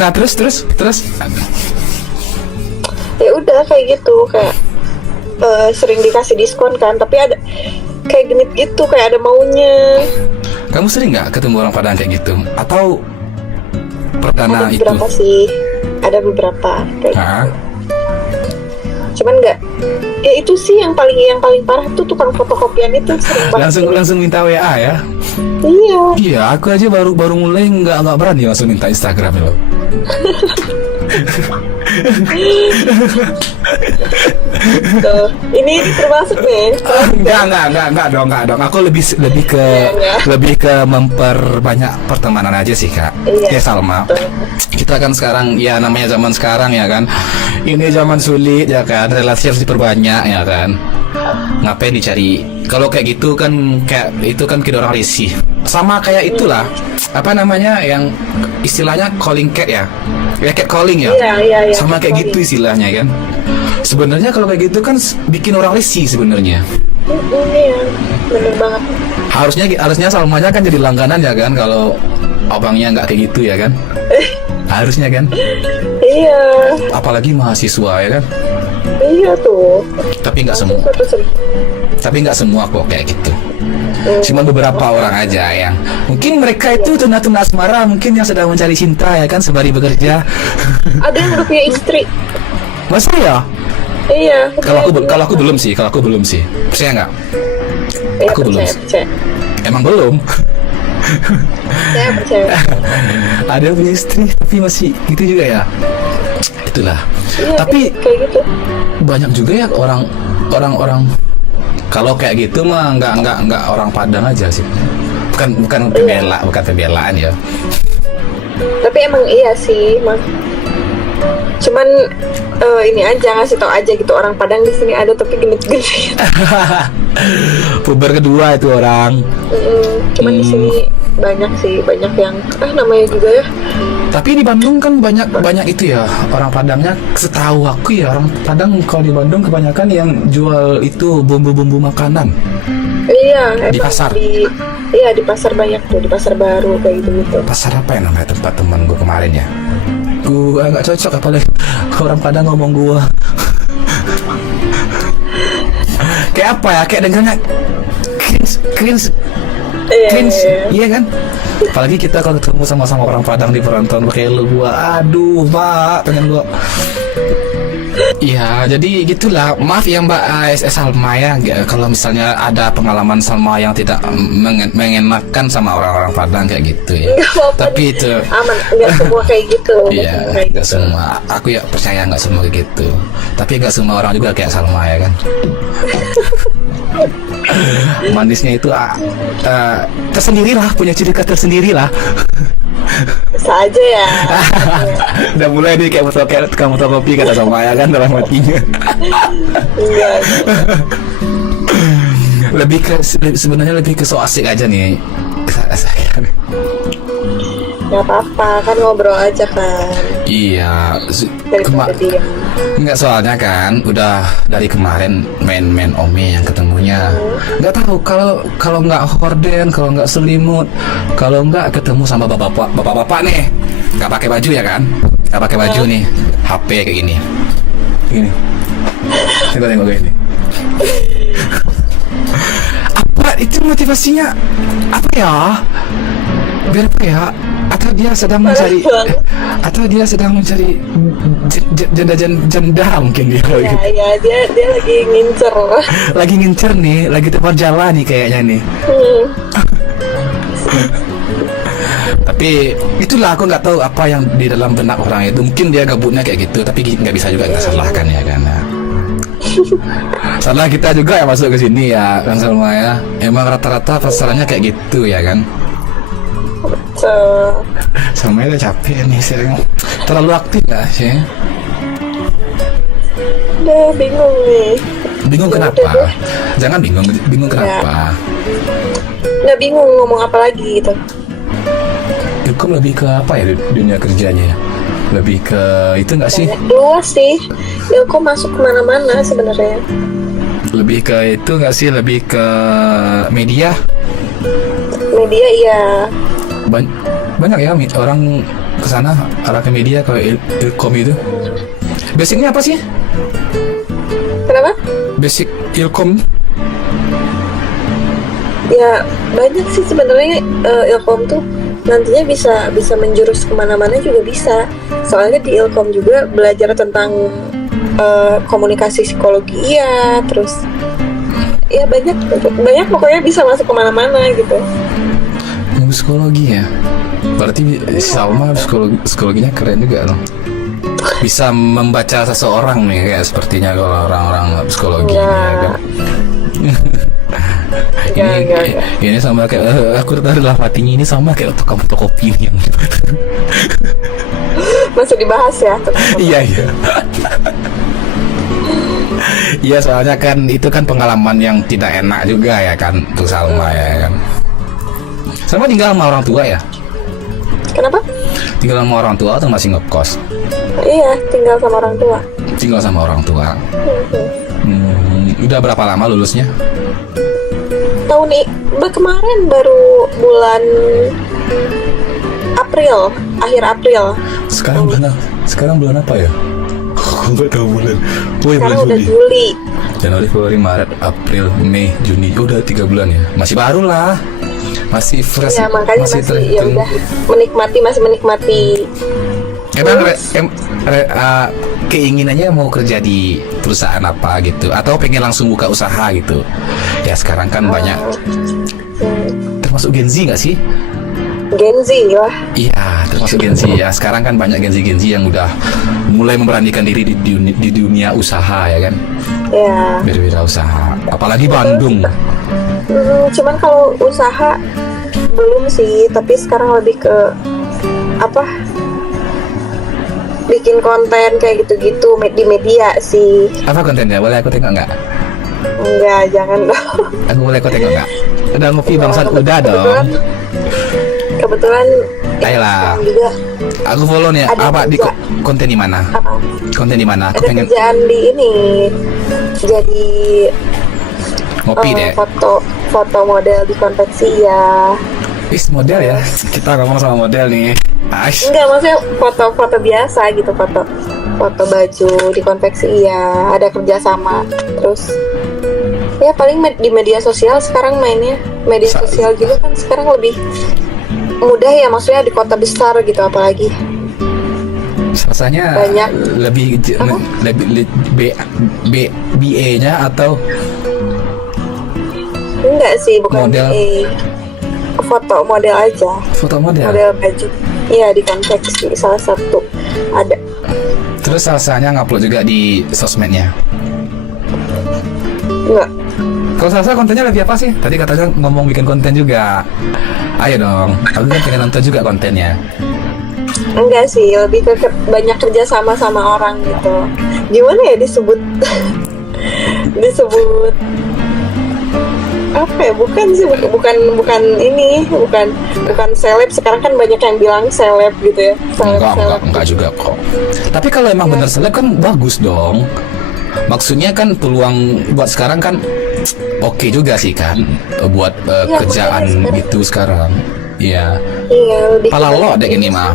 Nah, terus. Ya udah kayak gitu, kayak sering dikasih diskon kan, tapi ada kayak genit gitu, kayak ada maunya. Kamu sering nggak ketemu orang Padang kayak gitu? Atau perdana Ada itu? beberapa sih, ada beberapa kayak Hah? gitu. Cuman nggak, ya itu sih yang paling parah tuh tukang fotokopian itu sering banget. Langsung minta WA ya? Iya. Iya, aku aja baru mulai nggak berani langsung minta Instagram loh. Tuh. Ini termasuk nih. Enggak dong. Aku lebih ke memperbanyak pertemanan aja sih, Kak. Iya. Ya, Salma. Betul. Kita kan sekarang, ya namanya zaman sekarang ya kan. Ini zaman sulit ya kan, relasi harus diperbanyak ya kan. Ngapain dicari? Kalau kayak gitu kan, kayak itu kan kita orang risih. Sama kayak itulah, apa namanya yang istilahnya calling cat ya. Ya cat calling ya. Iya. Sama kayak Calling. gitu istilahnya kan. Sebenarnya kalau kayak gitu kan bikin orang risih sebenarnya. Iya, bener banget. Harusnya Salmanya kan jadi langganan ya kan, kalau abangnya nggak kayak gitu ya kan. Harusnya kan. Iya. Apalagi mahasiswa ya kan. Iya tuh. Tapi nggak semua. Kok kayak gitu. Cuma beberapa orang aja yang mungkin mereka itu tuna-tuna asmara, mungkin yang sedang mencari cinta ya kan sembari bekerja. Ada yang udah punya istri. Masa ya? Iya. Kalau aku belum sih. Percaya nggak? Iya, aku belum. percaya. Emang belum. Saya percaya. Ada yang punya istri tapi masih gitu juga ya. Itulah. Iya, Tapi kayak gitu. banyak juga ya orang kalau kayak gitu mah nggak orang Padang aja sih. Bukan pembelaan ya. Tapi emang iya sih, Mas. Cuman ini aja ngasih tau aja gitu, orang Padang di sini ada tapi genit-genit. Puber kedua itu orang. Cuman di sini banyak yang namanya juga ya. Tapi di Bandung kan banyak itu ya orang Padangnya. Setahu aku ya orang Padang kalau di Bandung kebanyakan yang jual itu bumbu-bumbu makanan. Iya, Di emang pasar. Iya, di pasar banyak tuh, di pasar baru kayak gitu. Pasar apa ya namanya tempat teman gue kemarin ya? Gue nggak cocok apalagi orang Padang ngomong gue. Kayak apa ya? Kayak dengannya cringe, iya kan? Apalagi kita kalau ketemu sama orang Padang di perantauan pakai lu gua, aduh Mbak, pengen gua. Iya, jadi gitulah. Maaf ya Mbak Salma ya, kalau misalnya ada pengalaman Salma yang tidak mengenakan sama orang-orang Padang kayak gitu ya. Nggak apa-apa, Tapi itu aman, nggak semua kayak gitu. iya, nggak semua. Aku ya percaya nggak semua kayak gitu. Tapi nggak semua orang juga kayak Salma ya kan. Manisnya itu tersendirilah, punya ciri khas tersendirilah. Bisa aja ya. Udah mulai nih kayak tukang fotokopi kata sama ya kan dalam hatinya. Iya. Sebenarnya lebih ke so asik aja nih. Saya. Nggak apa-apa, kan ngobrol aja kan. Iya. Daripada diam. Enggak, soalnya kan udah dari kemarin main Ome yang ketemunya. Nggak tahu kalau nggak horden, kalau nggak selimut, kalau nggak ketemu sama bapak-bapak nih, nggak pakai baju ya kan? Nggak pakai baju nih, HP kayak gini. Tengok ini. Apa itu motivasinya? Apa ya? Biar apa ya? Atau dia sedang mencari janda mungkin dia. Iya, dia lagi ngincer. Lagi ngincer nih, lagi tebar jalan nih kayaknya nih. Tapi itulah, aku nggak tahu apa yang di dalam benak orang itu. Mungkin dia gabutnya kayak gitu, tapi nggak bisa juga kita salahkan ya kan. Salah kita juga ya masuk ke sini ya kan Salma ya. Emang rata-rata pasarannya kayak gitu ya kan. Sama udah capek nih sering. Terlalu aktif gak sih? Udah bingung nih. Bingung kenapa? Jangan bingung kenapa? Nggak bingung ngomong apa lagi gitu. Hukum lebih ke apa ya dunia kerjanya? Lebih ke itu nggak sih? Luas sih. Ilkom masuk kemana-mana sebenarnya. Lebih ke itu nggak sih? Lebih ke media? Media iya. Banyak ya orang ke sana, arah ke media kayak Ilkom itu. Basicnya apa sih? Kenapa? Basic Ilkom? Ya banyak sih sebenarnya. Ilkom tuh nantinya bisa menjurus kemana-mana juga bisa. Soalnya di Ilkom juga belajar tentang komunikasi psikologi ya, terus ya banyak pokoknya bisa masuk kemana-mana gitu. Psikologi ya. Berarti Salma psikologinya keren juga loh. Bisa membaca seseorang nih kayak sepertinya kalau orang-orang psikologi ya kan. Ini sama kayak aku tahu lah Fatinya ini sama kayak tukang fotokopi nih yang masih dibahas ya. iya. Iya soalnya kan itu kan pengalaman yang tidak enak juga ya kan untuk Salma ya kan. Salma tinggal sama orang tua ya? Kenapa? Tinggal sama orang tua atau masih ngekos? Iya, tinggal sama orang tua. Tinggal sama orang tua. Udah berapa lama lulusnya? Tahun ini kemarin baru bulan April, akhir April. Sekarang bulan apa ya? Aku nggak tahu bulan. Oh ya bulan Sekarang udah Juli. Juli. Januari, Februari, Maret, April, Mei, Juni. Udah 3 bulan ya. Masih baru lah. Masih fresh. Ya makanya masih ya terhitung. udah masih menikmati. Emang keinginannya mau kerja di perusahaan apa gitu atau pengen langsung buka usaha gitu? Ya sekarang kan banyak termasuk Gen Z nggak sih? Gen Z lah. Iya, termasuk Gen Z ya. Sekarang kan banyak Gen Z yang udah mulai memberanikan diri di dunia usaha ya kan? Ya. Berwirausaha. Apalagi Bandung. Cuman kalau usaha belum sih, tapi sekarang lebih ke apa? Bikin konten kayak gitu-gitu di media sih. Apa kontennya? Boleh aku tengok nggak? Enggak, jangan dong. Aku boleh aku tengok nggak? Udah ngopi bangsat udah dong. Kebetulan Ayolah. juga Aku follow nih. Ada Apa di kerja. konten di mana? apa? Konten di mana? Aku Ada pengen kerjaan di ini. Jadi ngopi deh. foto model di konveksi ya. Is model ya. Kita ngomong sama model nih. Aish. Enggak, maksudnya foto biasa gitu, foto baju di konveksi ya. Ada kerjasama. Terus ya paling di media sosial sekarang mainnya. Media sosial juga kan sekarang lebih mudah ya, maksudnya di kota besar gitu apalagi. Rasanya Banyak. lebih BA-nya atau Enggak sih, bukan Model. foto model aja. foto model? Model baju. Iya, di konveksi salah satu ada. Terus salsanya ngupload juga di sosmednya. Enggak. Kalau salsa kontennya lebih apa sih? Tadi katanya ngomong bikin konten juga. Ayo dong, aku kan pengen nonton juga kontennya. Enggak sih, lebih ke banyak kerja sama orang gitu. Gimana ya disebut apa ya? Bukan sih, bukan ini, bukan seleb. Sekarang kan banyak yang bilang seleb gitu ya. Enggak juga kok. Tapi kalau emang bener seleb kan bagus dong. Maksudnya kan peluang buat sekarang kan oke juga sih kan buat kerjaan makanya gitu sekarang. Iya. Iya, lebih Pala lo deh ini mah.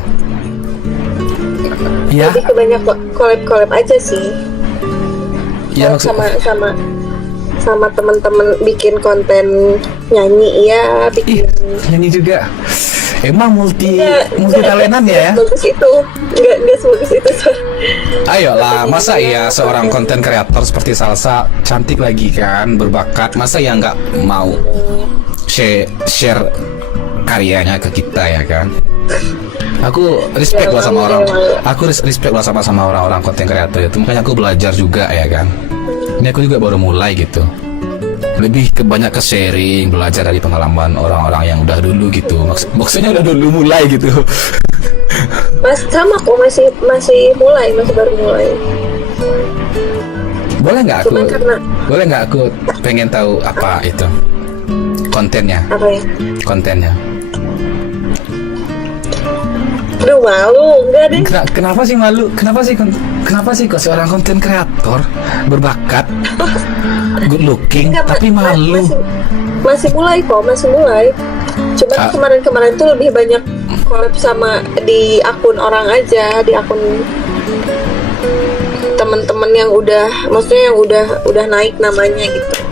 Iya. lebih ke banyak collab aja sih. Iya maksud. Sama teman-teman bikin konten nyanyi ya, bikin Nyanyi juga. Emang multi talentan ya. bagus itu. Enggak sebagus itu. Ayolah, masa ya seorang konten kreator seperti Salsa cantik lagi kan, berbakat, masa ya nggak mau share karyanya ke kita ya kan? Aku respect lah sama orang. Aku respect lah sama orang-orang konten kreator itu. Makanya aku belajar juga ya kan. Ini aku juga baru mulai gitu. Lebih banyak ke sharing, belajar dari pengalaman orang-orang yang udah dulu gitu. Maksudnya udah dulu mulai gitu. Sama kok, masih baru mulai. Boleh nggak Cuman karena aku pengen tahu apa itu kontennya? apa ya? Kontennya. Aduh, malu, enggak deh. Kenapa sih malu? Kenapa sih kok seorang konten kreator berbakat, good looking, Enggak, tapi malu? masih mulai kok, masih mulai. Cuman kemarin tuh lebih banyak collab sama di akun orang aja, di akun teman-teman yang udah, maksudnya yang udah naik namanya gitu.